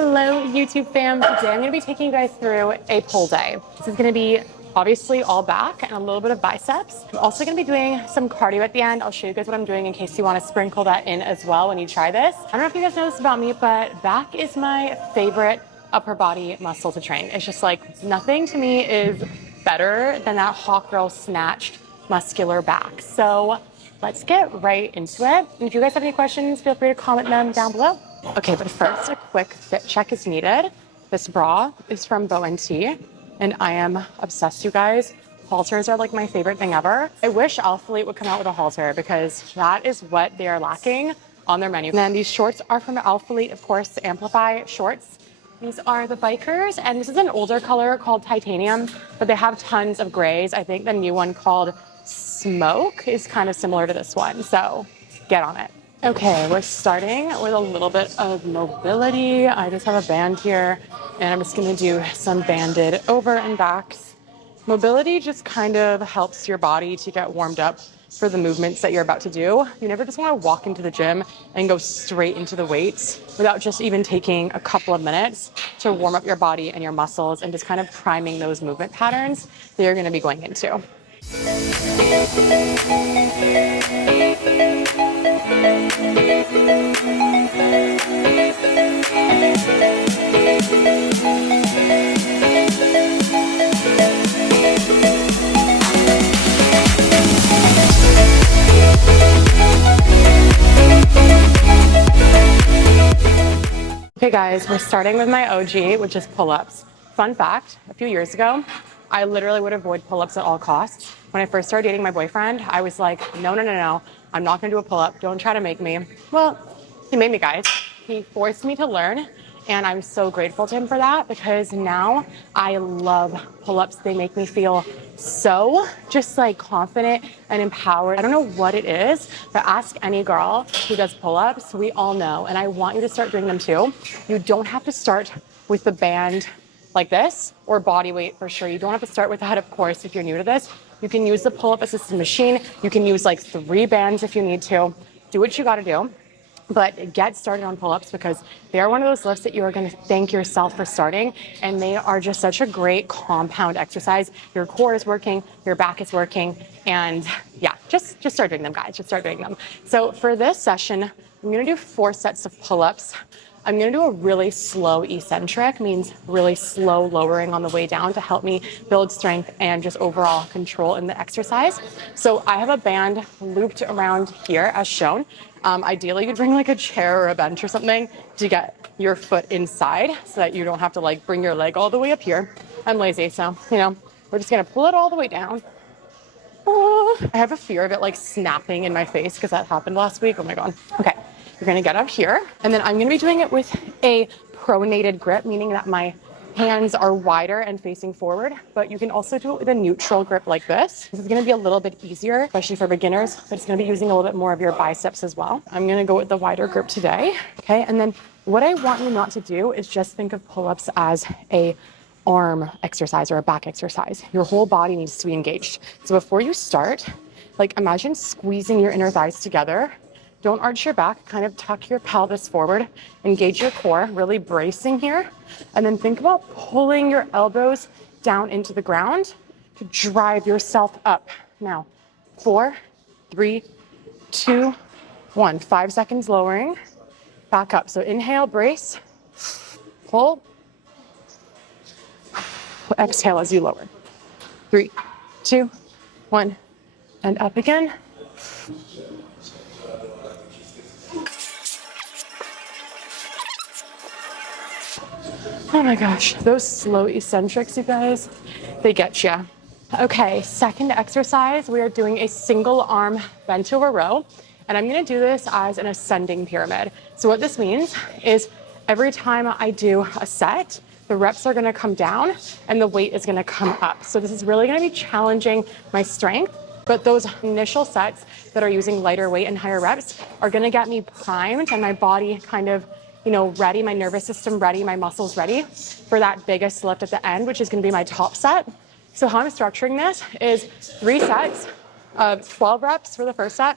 Hello YouTube fam, today I'm going to be taking you guys through a pull day. This is going to be obviously all back and a little bit of biceps. I'm also going to be doing some cardio at the end. I'll show you guys what I'm doing in case you want to sprinkle that in as well when you try this. I don't know if you guys know this about me, but back is my favorite upper body muscle to train. It's just like nothing to me is better than that hot girl snatched muscular back. So let's get right into it. And if you guys have any questions, feel free to comment them down below. Okay, but first a quick fit check is needed. This bra is from Bow & T, and I am obsessed, you guys. Halters are like my favorite thing ever. I wish Alpha Elite would come out with a halter because that is what they are lacking on their menu. And then these shorts are from Alpha Elite, of course, the Amplify shorts. These are the bikers, and this is an older color called Titanium, but they have tons of grays. I think the new one called Smoke is kind of similar to this one, so get on it. Okay, we're starting with a little bit of mobility. I just have a band here, and I'm just gonna do some banded over and backs. Mobility just kind of helps your body to get warmed up for the movements that you're about to do. You never just wanna walk into the gym and go straight into the weights without just even taking a couple of minutes to warm up your body and your muscles and just kind of priming those movement patterns that you're gonna be going into. Okay guys, we're starting with my OG, which is pull-ups. Fun fact, a few years ago, I literally would avoid pull-ups at all costs. When I first started dating my boyfriend, I was like, no, I'm not gonna do a pull-up. Don't try to make me. Well, he made me, guys. He forced me to learn, and I'm so grateful to him for that because now I love pull-ups. They make me feel so just like confident and empowered. I don't know what it is, but ask any girl who does pull-ups. We all know, and I want you to start doing them too. You don't have to start with the band like this or body weight for sure. You don't have to start with that, of course, if you're new to this. You can use the pull-up assisted machine. You can use like 3 bands if you need to. Do what you gotta do. But get started on pull-ups because they are one of those lifts that you are going to thank yourself for starting, and they are just such a great compound exercise. Your core is working, your back is working, and yeah, just start doing them, guys. Just start doing them. So for this session, I'm going to do 4 sets of pull-ups. I'm going to do a really slow eccentric, means really slow lowering on the way down to help me build strength and just overall control in the exercise. So I have a band looped around here as shown. Ideally, you'd bring like a chair or a bench or something to get your foot inside so that you don't have to like bring your leg all the way up here. I'm lazy, so, we're just going to pull it all the way down. I have a fear of it like snapping in my face because that happened last week. Oh my God. Okay. You're gonna get up here, and then I'm gonna be doing it with a pronated grip, meaning that my hands are wider and facing forward, but you can also do it with a neutral grip like this. This is gonna be a little bit easier, especially for beginners, but it's gonna be using a little bit more of your biceps as well. I'm gonna go with the wider grip today, okay? And then what I want you not to do is just think of pull-ups as a arm exercise or a back exercise. Your whole body needs to be engaged. So before you start, like imagine squeezing your inner thighs together. Don't arch your back, kind of tuck your pelvis forward, engage your core, really bracing here. And then think about pulling your elbows down into the ground to drive yourself up. Now, 4, 3, 2, 1. 5 seconds lowering, back up. So inhale, brace, pull, exhale as you lower. 3, 2, 1, and up again. Oh my gosh, those slow eccentrics, you guys, they get you. Okay, second exercise, we are doing a single arm bent over row, and I'm gonna do this as an ascending pyramid. So what this means is every time I do a set, the reps are gonna come down and the weight is gonna come up. So this is really gonna be challenging my strength, but those initial sets that are using lighter weight and higher reps are gonna get me primed and my body kind of ready, my nervous system ready, my muscles ready for that biggest lift at the end, which is gonna be my top set. So how I'm structuring this is 3 sets of 12 reps for the first set,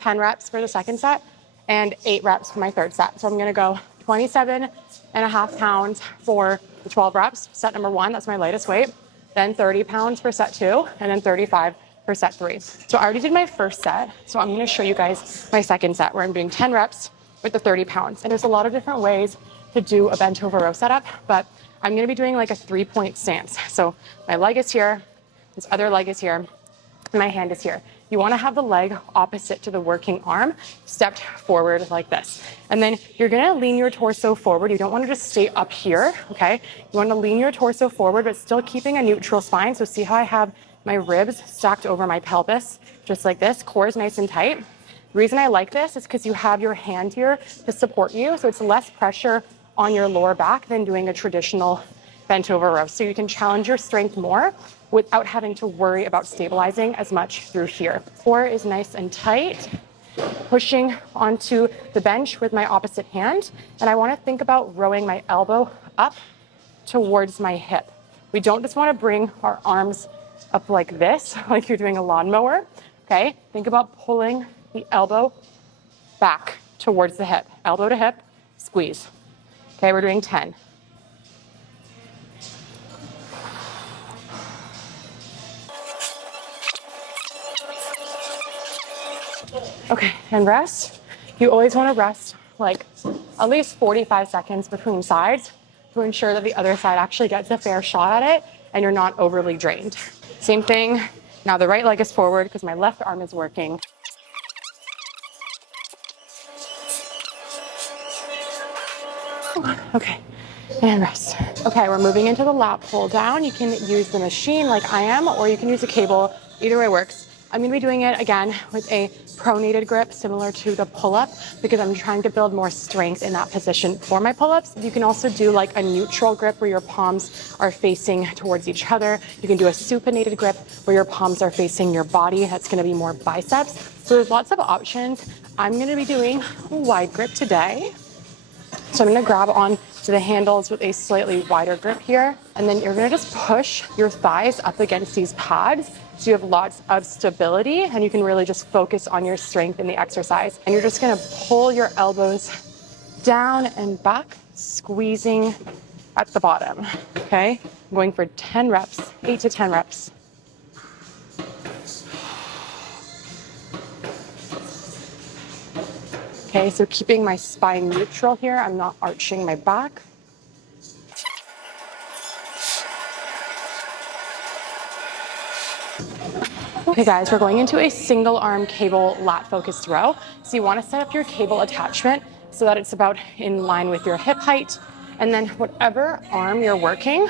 10 reps for the second set, and 8 reps for my third set. So I'm gonna go 27.5 pounds for the 12 reps. Set number 1, that's my lightest weight. Then 30 pounds for set 2, and then 35 for set 3. So I already did my first set, so I'm gonna show you guys my second set where I'm doing 10 reps with the 30 pounds. And there's a lot of different ways to do a bent over row setup, but I'm gonna be doing like a 3-point stance. So my leg is here, this other leg is here, and my hand is here. You wanna have the leg opposite to the working arm, stepped forward like this. And then you're gonna lean your torso forward. You don't wanna just stay up here, okay? You wanna lean your torso forward, but still keeping a neutral spine. So see how I have my ribs stacked over my pelvis, just like this. Core is nice and tight. The reason I like this is because you have your hand here to support you, so it's less pressure on your lower back than doing a traditional bent over row. So you can challenge your strength more without having to worry about stabilizing as much through here. Core is nice and tight, pushing onto the bench with my opposite hand. And I wanna think about rowing my elbow up towards my hip. We don't just wanna bring our arms up like this, like you're doing a lawnmower, okay? Think about pulling the elbow back towards the hip. Elbow to hip, squeeze. Okay, we're doing 10. Okay, and rest. You always want to rest like at least 45 seconds between sides to ensure that the other side actually gets a fair shot at it and you're not overly drained. Same thing. Now the right leg is forward because my left arm is working. Okay, and rest. Okay, we're moving into the lat pull down. You can use the machine like I am, or you can use a cable. Either way works. I'm gonna be doing it again with a pronated grip similar to the pull-up because I'm trying to build more strength in that position for my pull-ups. You can also do like a neutral grip where your palms are facing towards each other. You can do a supinated grip where your palms are facing your body. That's gonna be more biceps. So there's lots of options. I'm gonna be doing a wide grip today. So I'm gonna grab on to the handles with a slightly wider grip here. And then you're gonna just push your thighs up against these pads so you have lots of stability and you can really just focus on your strength in the exercise. And you're just gonna pull your elbows down and back, squeezing at the bottom, okay? I'm going for 10 reps, 8 to 10 reps. Okay, so keeping my spine neutral here, I'm not arching my back. Okay guys, we're going into a single arm cable lat focused row. So you wanna set up your cable attachment so that it's about in line with your hip height. And then whatever arm you're working,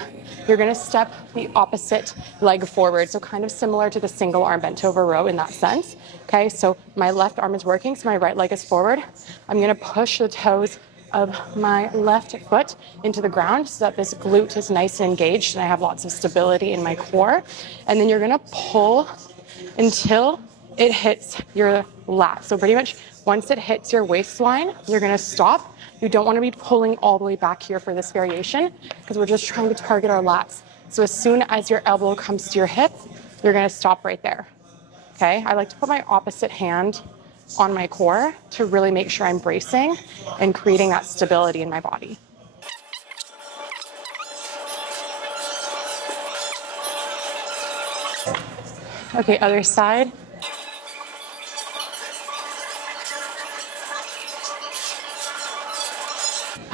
you're gonna step the opposite leg forward. So kind of similar to the single arm bent over row in that sense. Okay, so my left arm is working, so my right leg is forward. I'm gonna push the toes of my left foot into the ground so that this glute is nice and engaged and I have lots of stability in my core. And then you're gonna pull until it hits your lat. So pretty much once it hits your waistline, you're gonna stop. You don't wanna be pulling all the way back here for this variation because we're just trying to target our lats. So as soon as your elbow comes to your hip, you're gonna stop right there. Okay, I like to put my opposite hand on my core to really make sure I'm bracing and creating that stability in my body. Okay, other side.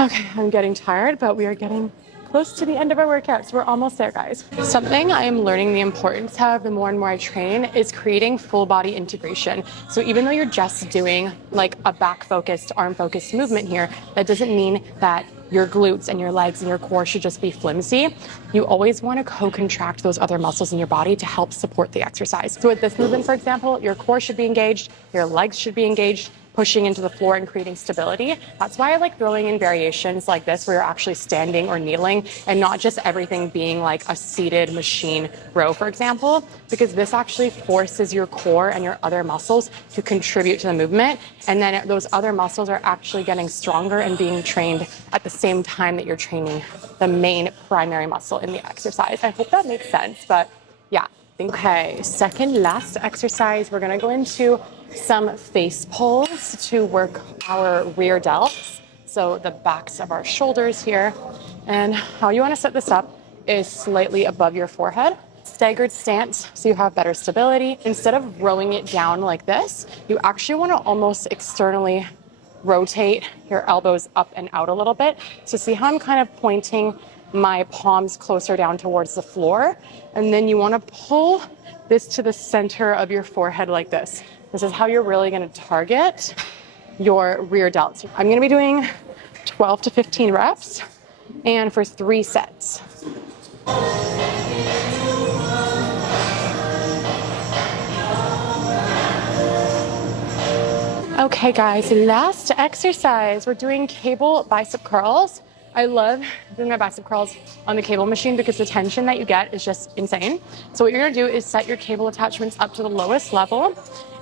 Okay, I'm getting tired, but we are getting close to the end of our workout, so we're almost there, guys. Something I am learning the importance of the more and more I train is creating full body integration. So even though you're just doing like a back focused, arm focused movement here, that doesn't mean that your glutes and your legs and your core should just be flimsy. You always want to co-contract those other muscles in your body to help support the exercise. So with this movement, for example, your core should be engaged, your legs should be engaged, pushing into the floor and creating stability. That's why I like throwing in variations like this where you're actually standing or kneeling and not just everything being like a seated machine row, for example, because this actually forces your core and your other muscles to contribute to the movement. And then those other muscles are actually getting stronger and being trained at the same time that you're training the main primary muscle in the exercise. I hope that makes sense, but yeah. Okay, second last exercise, we're gonna go into some face pulls to work our rear delts. So the backs of our shoulders here. And how you want to set this up is slightly above your forehead. Staggered stance, so you have better stability. Instead of rowing it down like this, you actually want to almost externally rotate your elbows up and out a little bit. So see how I'm kind of pointing my palms closer down towards the floor? And then you want to pull this to the center of your forehead like this. This is how you're really going to target your rear delts. I'm going to be doing 12 to 15 reps and for 3 sets. Okay guys, last exercise. We're doing cable bicep curls. I love doing my bicep curls on the cable machine because the tension that you get is just insane. So what you're gonna do is set your cable attachments up to the lowest level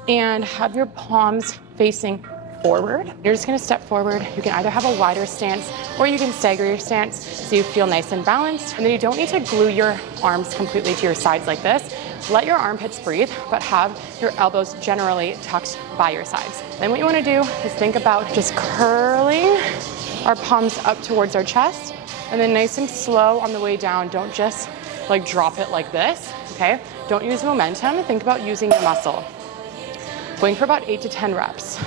and have your palms facing forward. You're just gonna step forward. You can either have a wider stance or you can stagger your stance so you feel nice and balanced. And then you don't need to glue your arms completely to your sides like this. Let your armpits breathe, but have your elbows generally tucked by your sides. Then what you wanna do is think about just curling our palms up towards our chest, and then nice and slow on the way down. Don't just like drop it like this, okay? Don't use momentum, think about using your muscle. Going for about 8 to 10 reps.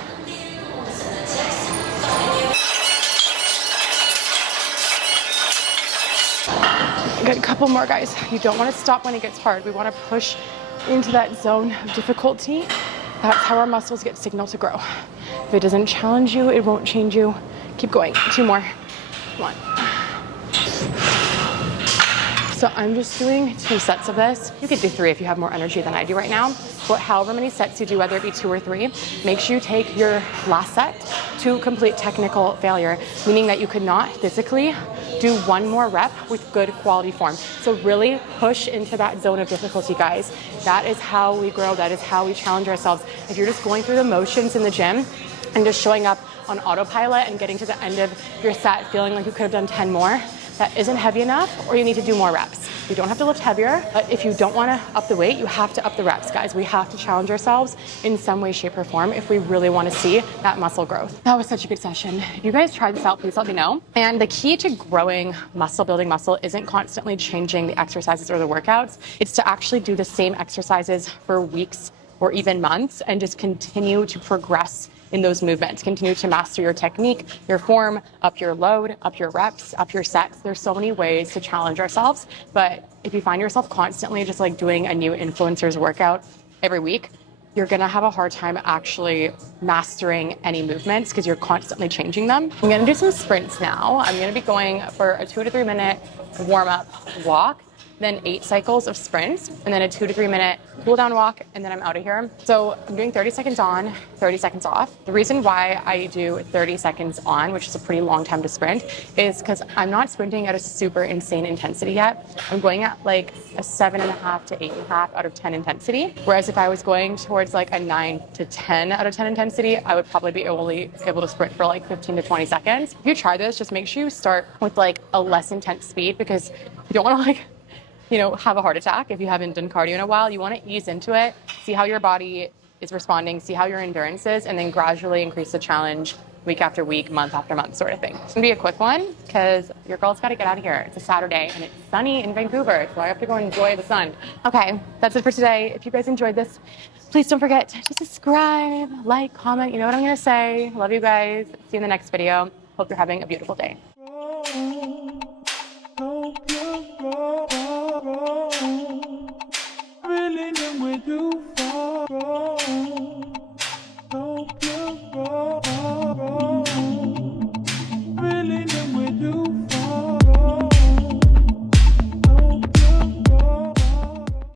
Good, a couple more guys. You don't want to stop when it gets hard. We want to push into that zone of difficulty. That's how our muscles get signal to grow. If it doesn't challenge you, it won't change you. Keep going, 2 more, 1. So I'm just doing 2 sets of this. You could do 3 if you have more energy than I do right now. But however many sets you do, whether it be 2 or 3, make sure you take your last set to complete technical failure, meaning that you could not physically do 1 more rep with good quality form. So really push into that zone of difficulty, guys. That is how we grow. That is how we challenge ourselves. If you're just going through the motions in the gym and just showing up on autopilot and getting to the end of your set feeling like you could have done 10 more, that isn't heavy enough, or you need to do more reps. You don't have to lift heavier, but if you don't want to up the weight, you have to up the reps, guys. We have to challenge ourselves in some way, shape, or form if we really want to see that muscle growth. That was such a good session. If you guys tried this out, please let me know. And the key to growing muscle, building muscle, isn't constantly changing the exercises or the workouts. It's to actually do the same exercises for weeks or even months and just continue to progress in those movements. Continue to master your technique, your form, up your load, up your reps, up your sets. There's so many ways to challenge ourselves, but if you find yourself constantly just like doing a new influencer's workout every week, you're gonna have a hard time actually mastering any movements because you're constantly changing them. I'm gonna do some sprints now. I'm gonna be going for a 2 to 3 minute warm-up walk, then 8 cycles of sprints, and then a 2 to 3 minute cool down walk, and then I'm out of here. So I'm doing 30 seconds on, 30 seconds off. The reason why I do 30 seconds on, which is a pretty long time to sprint, is because I'm not sprinting at a super insane intensity yet. I'm going at like a 7.5 to 8.5 out of 10 intensity. Whereas if I was going towards like a 9 to 10 out of 10 intensity, I would probably be able to sprint for like 15 to 20 seconds. If you try this, just make sure you start with like a less intense speed because you don't want to have a heart attack if you haven't done cardio in a while. You want to ease into it, see how your body is responding, see how your endurance is, and then gradually increase the challenge week after week, month after month sort of thing. It's gonna be a quick one because your girl's got to get out of here. It's a Saturday and it's sunny in Vancouver, so I have to go enjoy the sun. Okay, that's it for today. If you guys enjoyed this, please don't forget to subscribe, like, comment. You know what I'm gonna say. Love you guys. See you in the next video. Hope you're having a beautiful day.